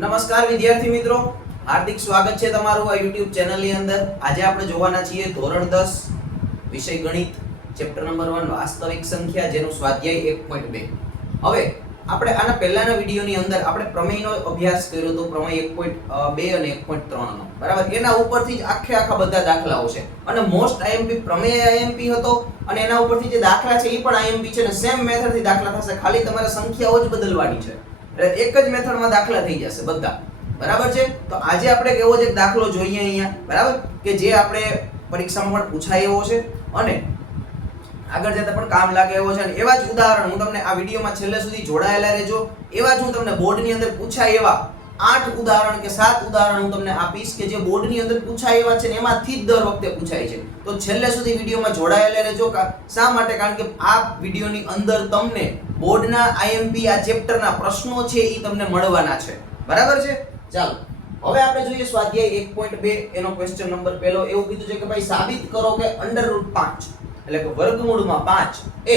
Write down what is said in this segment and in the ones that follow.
નમસ્કાર વિદ્યાર્થી મિત્રો, હાર્દિક સ્વાગત છે તમારું આ YouTube ચેનલ ની અંદર. આજે આપણે જોવાના છીએ ધોરણ 10 વિષય ગણિત ચેપ્ટર નંબર 1 વાસ્તવિક સંખ્યા જેનું સ્વાધ્યાય 1.2. હવે આપણે આના પહેલાના વિડિયોની અંદર આપણે પ્રમેયનો અભ્યાસ કર્યો હતો, પ્રમેય 1.2 અને 1.3 નો, બરાબર. એના ઉપરથી જ આખા બધા દાખલાઓ છે અને મોસ્ટ આઈએમપી પ્રમેય આઈએમપી હતો અને એના ઉપરથી જે દાખલા છે એ પણ આઈએમપી છે અને સેમ મેથડ થી દાખલા થશે, ખાલી તમારે સંખ્યાઓ જ બદલવાની છે. એક જ મેથડમાં દાખલા થઈ જશે બધા, બરાબર છે. તો આજે આપણે એવો જ એક દાખલો જોઈએ અહીંયા, બરાબર, કે જે આપણે પરીક્ષામાં પણ પૂછાય એવો છે અને આગળ જતા પણ કામ લાગે એવો છે. અને એવા જ ઉદાહરણ હું તમને આ વિડીયોમાં છેલ્લે સુધી જોડાયેલા રહેજો. એવા જ હું તમને બોર્ડની અંદર પૂછાય એવા 8 ઉદાહરણ કે 7 ઉદાહરણ હું તમને આપીશ કે જે બોર્ડની અંદર પૂછાય એવા છે ને એમાંથી જ દર વખતે પૂછાય છે. તો છેલ્લે સુધી વિડીયોમાં જોડાયેલા રહેજો. શા માટે? કારણ કે આ વિડીયોની અંદર તમને બોર્ડના આઈએમપી આ ચેપ્ટરના પ્રશ્નો છે એ તમને મળવાના છે, બરાબર છે. ચાલો હવે આપણે જોઈએ સ્વાધ્યાય 1.2 એનો ક્વેશ્ચન નંબર પહેલો. એવું કીધું છે કે ભાઈ સાબિત કરો કે √5 એટલે કે વર્ગમૂળમાં 5 એ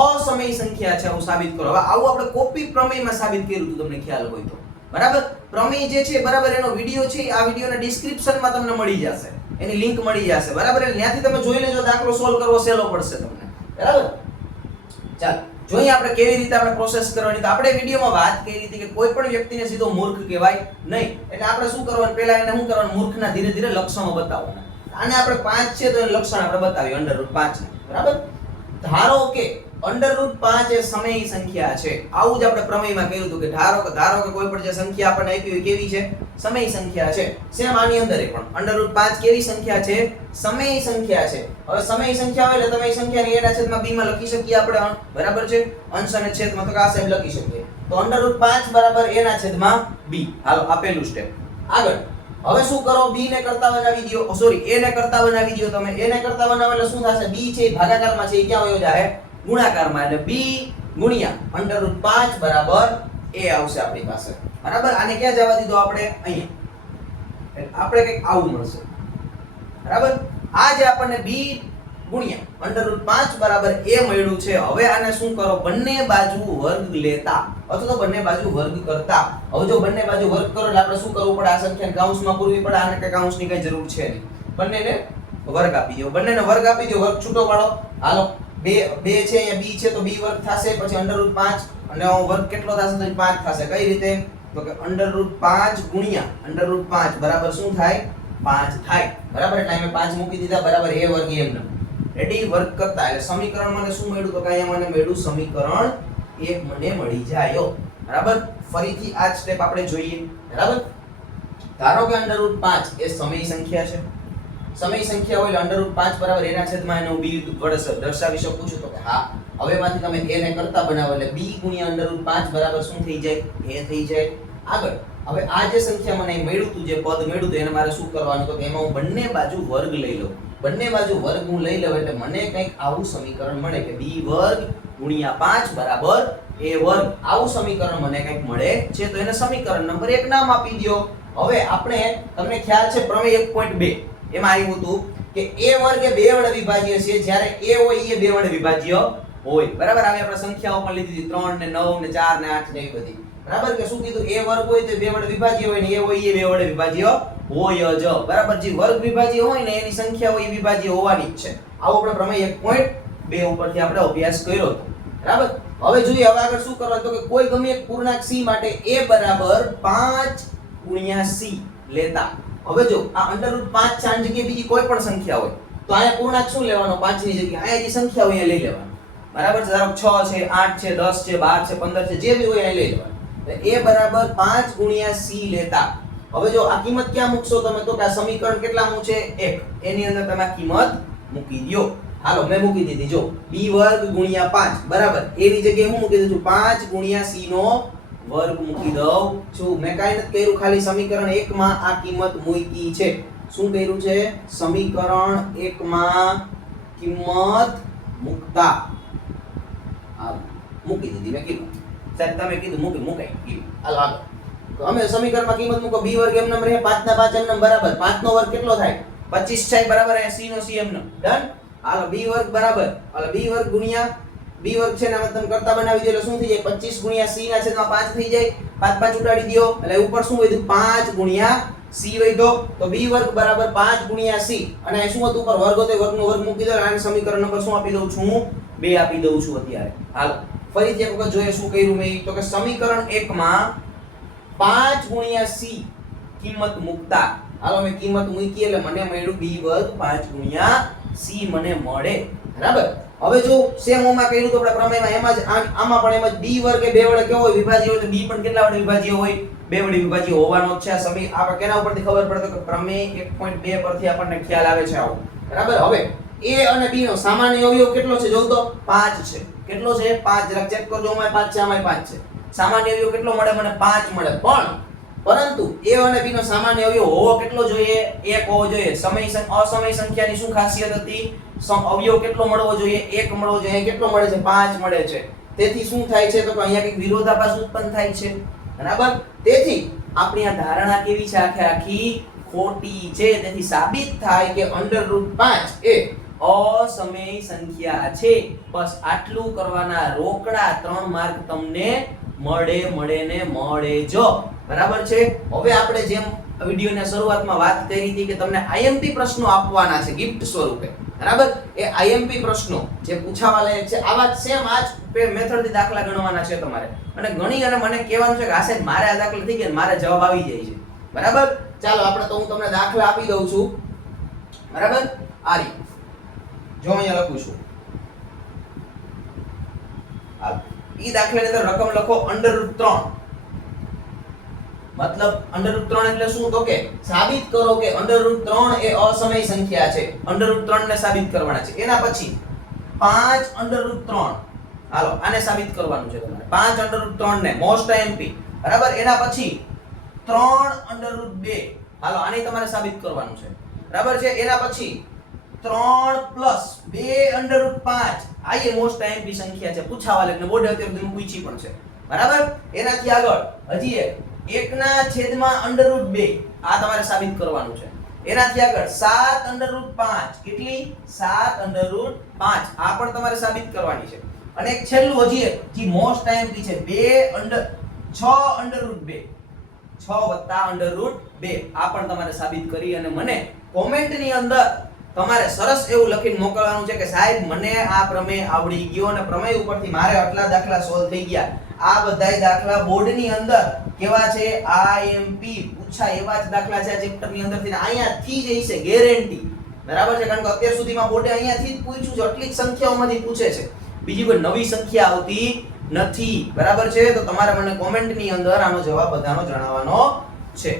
અસમય સંખ્યા છે. હું સાબિત કરો. હવે આવું આપણે કોપી પ્રમેયમાં સાબિત કર્યું હતું, તમને ખ્યાલ હોય તો, બરાબર. પ્રમેય જે છે, બરાબર, એનો વિડિયો છે, આ વિડિયોના ડિસ્ક્રિપ્શનમાં તમને મળી જશે, એની લિંક મળી જશે, બરાબર. એટલે ત્યાંથી તમે જોઈ લેજો, દાખલો સોલ્વ કરવો સહેલો પડશે તમને, બરાબર. ચાલો જોઈએ આપણે કેવી રીતે આપણે પ્રોસેસ કરવાની. તો આપણે વિડિયોમાં વાત કરી હતી કે કોઈ પણ વ્યક્તિને સીધો મૂર્ખ કહેવાય નહીં. એટલે આપણે શું કરવાનું, પહેલા એને શું કરવાનું, મૂર્ખના ધીરે ધીરે લક્ષણો બતાવવાના. આને આપણે 5 છે તો એનું લક્ષણ આપણે બતાવીએ √5 ને, બરાબર. ધારો કે √5 એ સમય સંખ્યા છે. આવું જ આપણે પ્રમેયમાં કહ્યું હતું કે ધારો કે કોઈ પણ જે સંખ્યા આપણને આપી હોય કેવી છે, સમય સંખ્યા છે. સેમ આની અંદર પણ √5 કેવી સંખ્યા છે, સમય સંખ્યા છે. હવે સમય સંખ્યા હોય એટલે તમે સંખ્યાને a ના છેદમાં b માં લખી શકીએ આપણે, બરાબર છે. અંશ અને છેદમાં તો આ સાહેબ લખી શકીએ. તો √5 બરાબર a ના છેદમાં b. હાલો આપેલું સ્ટેપ. આગળ હવે શું કરો, b ને કરતા બનાવી દો, સોરી a ને કરતા બનાવી દો. તમે a ને કરતા બનાવો એટલે શું થશે, b છે ભાગાકારમાં છે, એ ક્યાં વયો જાય, ગુણાકારમાં. એટલે b ગુણ્યા √5 બરાબર a આવશે આપણી પાસે, બરાબર. આને ક્યાં જવા દીધો આપણે, અહીંયા. એટલે આપણે કંઈક આવું મળશે, બરાબર. આ જે આપણને b ગુણ્યા √5 બરાબર a મળ્યું છે. હવે આને શું કરો, બંને બાજુ વર્ગ લેતા અથવા તો બંને બાજુ વર્ગ કરતા. હવે જો બંને બાજુ વર્ગ કરો એટલે આપણે શું કરવું પડે, આ સંખ્યાને કૌંસમાં પૂરવી પડે. આને કઈ કૌંસની કઈ જરૂર છે નહીં, બંનેને વર્ગ આપી દો, બંનેને વર્ગ આપી દો, વર્ગ છૂટો પાડો. હાલો, 2 છે, અહીંયા b છે તો b વર્ગ થશે, પછી √5 અને વર્ગ કેટલો થશે તો 5 થશે. કઈ રીતે, તો કે √5 ગુણ્યા √5 બરાબર શું થાય, 5 થાય, બરાબર. એટલે અમે 5 મૂકી દીધા, બરાબર. a વર્ગ એમ રેડી વર્ગ કરતા એટલે સમીકરણ મને શું મળ્યું, તો કે અહીંયા મને મળ્યું સમીકરણ 1 મને મળી જાય, બરાબર. ફરીથી આ સ્ટેપ આપણે જોઈએ, બરાબર. ધારો કે √5 એ સમય સંખ્યા છે. સમય સંખ્યા હોય એટલે √5 બરાબર a ના છેદમાં એનો b વડે દર્શાવી શકું છું. તો કે હા, હવે એમાંથી તમે a ને કરતા બનાવો એટલે b ગુણ્યા √5 બરાબર શું થઈ જાય, a થઈ જાય. આગળ હવે આ જે સંખ્યા મને મળ્યું હતું, જે પદ મળ્યું હતું, એને મારે શું કરવાનું, તો કે એમાં હું બંને બાજુ વર્ગ લઈ લઉં. બંને બાજુ વર્ગ હું લઈ લઉં એટલે મને કંઈક આવું સમીકરણ મળે કે b વર્ગ ગુણ્યા 5 બરાબર a વર્ગ. આવું સમીકરણ મને કંઈક મળે છે. તો એને સમીકરણ નંબર 1 નામ આપી દો. હવે આપણે, તમને ખ્યાલ છે પ્રમેય 1.2 એમાં આવ્યું હતું કે a વર્ગ એ 2 વડે વિભાજ્ય છે, જ્યારે a હોય એ 2 વડે વિભાજ્ય હોય, બરાબર. આવી આપણે સંખ્યાઓ પણ લીધી હતી, 3 ને 9 ને 4 ને 8 ને એવી બધી, બરાબર. કે શું કીધું, a વર્ગ હોય તો 2 વડે વિભાજ્ય હોય ને a હોય એ 2 વડે વિભાજ્ય હોય જ, બરાબર. જે વર્ગ વિભાજ્ય હોય ને એની સંખ્યા હોય એ વિભાજ્ય હોવાની જ છે. આવો આપણે પ્રમેય 1.2 ઉપરથી આપણે અભ્યાસ કર્યો હતો, બરાબર. હવે જોઈએ હવે આગળ શું કરવાનું, તો કે કોઈ ગમે એક પૂર્ણાંક c માટે a બરાબર 5 ગુણ્યા c લેતા. હવે જો આ √5 ચાર જગ્યાએ બીજી કોઈ પણ સંખ્યા હોય તો અહીંયા પૂર્ણાંક શું લેવાનો, 5 ની જગ્યાએ અહીંયા જે સંખ્યા હોય એ લઈ લેવાની, બરાબર. ધારો 6 છે, 8 છે, 10 છે, 12 છે, 15 છે, જે બી હોય એ લઈ લેવાનું. a બરાબર 5 ગુણ્યા c લેતા. હવે જો આ કિંમત ક્યાં મૂકશો તમે, તો કે આ સમીકરણ કેટલામું છે, 1, એની અંદર તમે આ કિંમત મૂકી દો. હાલો મેં મૂકી દીધી, જો b વર્ગ ગુણ્યા 5 બરાબર એની જગ્યાએ હું મૂકી દઉં છું 5 ગુણ્યા c નો વર્ગ મૂકી દઉં છું. મેં કાઈ નથી કર્યું, ખાલી સમીકરણ 1 માં આ કિંમત મૂકી છે. શું કર્યું છે, સમીકરણ 1 માં કિંમત મૂકતા મૂકી દીધી મેં કિંમત. સાહેબ તમે કીધું મુકાઈ ગયું. હાલો આગળ તો અમે સમીકરણમાં કિંમત મૂકો, b વર્ગ એમ નંબર 5 ના 5 એમ નંબર બરાબર 5 નો વર્ગ કેટલો થાય, 25 થાય, બરાબર. c નો c એમ નંબર ડન. હાલો b વર્ગ બરાબર, હાલો b વર્ગ ગુણ્યા b વર્ગ છે ને આમાં તમે કરતા બનાવી દો એટલે શું થઈ જાય 25 ગુણ્યા c ના છેદમાં 5 થઈ જાય 5 5 ઉડાડી દો એટલે ઉપર શું વધ્યું 5 ગુણ્યા c વધ્યો તો b વર્ગ બરાબર 5 ગુણ્યા c અને શું હતું ઉપર વર્ગ હતો વર્ગનો વર્ગ મૂકી દો અને સમીકરણ નંબર શું આપી દઉં છું 2 આપી દઉં છું અત્યારે હાલો ફરીથી એક વખત જોઈએ શું કર્યું મેં તો કે સમીકરણ 1 માં 5 ગુણ્યા c કિંમત મૂકતા હાલો મેં કિંમત મૂકી એટલે મને મળ્યું b વર્ગ 5 ગુણ્યા c મને મળે બરાબર હવે જો સેમ ઓમાં કર્યું તો આપણે પ્રમેયમાં એમાં જ આમાં પણ એમ જ b વર્ગ એ બે વડે કેવો હોય વિભાજ્ય હોય તો b પણ કેટલા વડે વિભાજ્ય હોય બે વડે વિભાજ્ય હોવાનો જ છે આ સમી આપણે કેના ઉપરથી ખબર પડે તો કે પ્રમેય 1.2 પરથી આપણને ખ્યાલ આવે છે આવો બરાબર હવે a અને b નો સામાન્ય અવયવ કેટલો છે જોઉં તો 5 છે કેટલો છે 5 જરાક ચેક કરજો આમાં 5 છે આમાં 5 છે સામાન્ય અવયવ કેટલો મળે મને 5 મળે પણ પરંતુ a અને b નો સામાન્ય અવયવ હોવો કેટલો જોઈએ 1 હોવો જોઈએ અસમય સંખ્યાની શું ખાસિયત હતી અવયવ કેટલો મળવો જોઈએ 1 મળવો જોઈએ કેટલો મળે છે 5 મળે છે તેથી શું થાય છે તો અહીંયા કંઈક વિરોધાભાસ ઉત્પન્ન થાય છે બરાબર તેથી આપણી આ ધારણા કેવી છે આખી ખોટી છે તેથી સાબિત થાય કે √5 એ અસમય સંખ્યા છે બસ આટલું કરવાના રોકડા 3 માર્ક તમને મળે જો બરાબર છે હવે આપણે જેમ વિડિયોની શરૂઆતમાં વાત કરી હતી કે તમને આઈએમપી પ્રશ્નો આપવાના છે ગિફ્ટ સ્વરૂપે બરાબર એ આઈએમપી પ્રશ્નો જે પૂછાવા લાયક છે આવા સેમ આ જ મેથડથી દાખલા ગણવાના છે તમારે અને ગણી અને મને કહેવાનું છે કે આસે મારે આ દાખલા થઈ ગયા મારે જવાબ આવી જાય છે બરાબર ચાલો આપણે તો હું તમને દાખલા આપી દઉં છું બરાબર આ રીતે જો અહીંયા લખું છું હાલ ઈ દાખલાની અંદર રકમ લખો √3 મતલબ √3 એટલે શું તો કે સાબિત કરો કે √3 એ અસમય સંખ્યા છે √3 ને સાબિત કરવાના છે એના પછી 5 √3 હાલો આને સાબિત કરવાનું છે તમારે 5 √3 ને મોસ્ટ આઈએમપી બરાબર એના પછી 3 √2 હાલો આને તમારે સાબિત કરવાનું છે બરાબર છે એના પછી 3 2 √5 આ એ મોસ્ટ આઈએમપી સંખ્યા છે પૂછાવા લાયક ને બોર્ડ અત્યારે તમે પૂછી પણ છે બરાબર એનાથી આગળ હજી એક 1 ના છેદમાં √2 આ તમારે સાબિત કરવાનું છે એનાથી આગળ 7 √5 કેટલી 7 √5 આ પણ તમારે સાબિત કરવાની છે અને એક છેલ્લું હજી એક જે મોસ્ટ આઈએમપી છે 6 √2 6 √2 આ પણ તમારે સાબિત કરી અને મને કોમેન્ટ ની અંદર તમારે સરસ એવું લખીને મોકલવાનું છે કે સાહેબ મને આ પ્રમેય આવડી ગયો અને પ્રમેય ઉપરથી મારે આટલા દાખલા સોલ્વ થઈ ગયા આ બધાય દાખલા બોર્ડની અંદર કેવા છે આઈએમપી પૂછાય એવા જ દાખલા છે આ ચેપ્ટરની અંદરથી અહીંયાથી જ હશે ગેરંટી બરાબર છે કારણ કે અત્યાર સુધીમાં બોર્ડે અહીંયાથી જ પૂછ્યું છે આટલી સંખ્યાઓમાંથી પૂછે છે બીજી કોઈ નવી સંખ્યા આવતી નથી બરાબર છે તો તમારે મને કોમેન્ટની અંદર આનો જવાબ બધાનો જણાવવાનો છે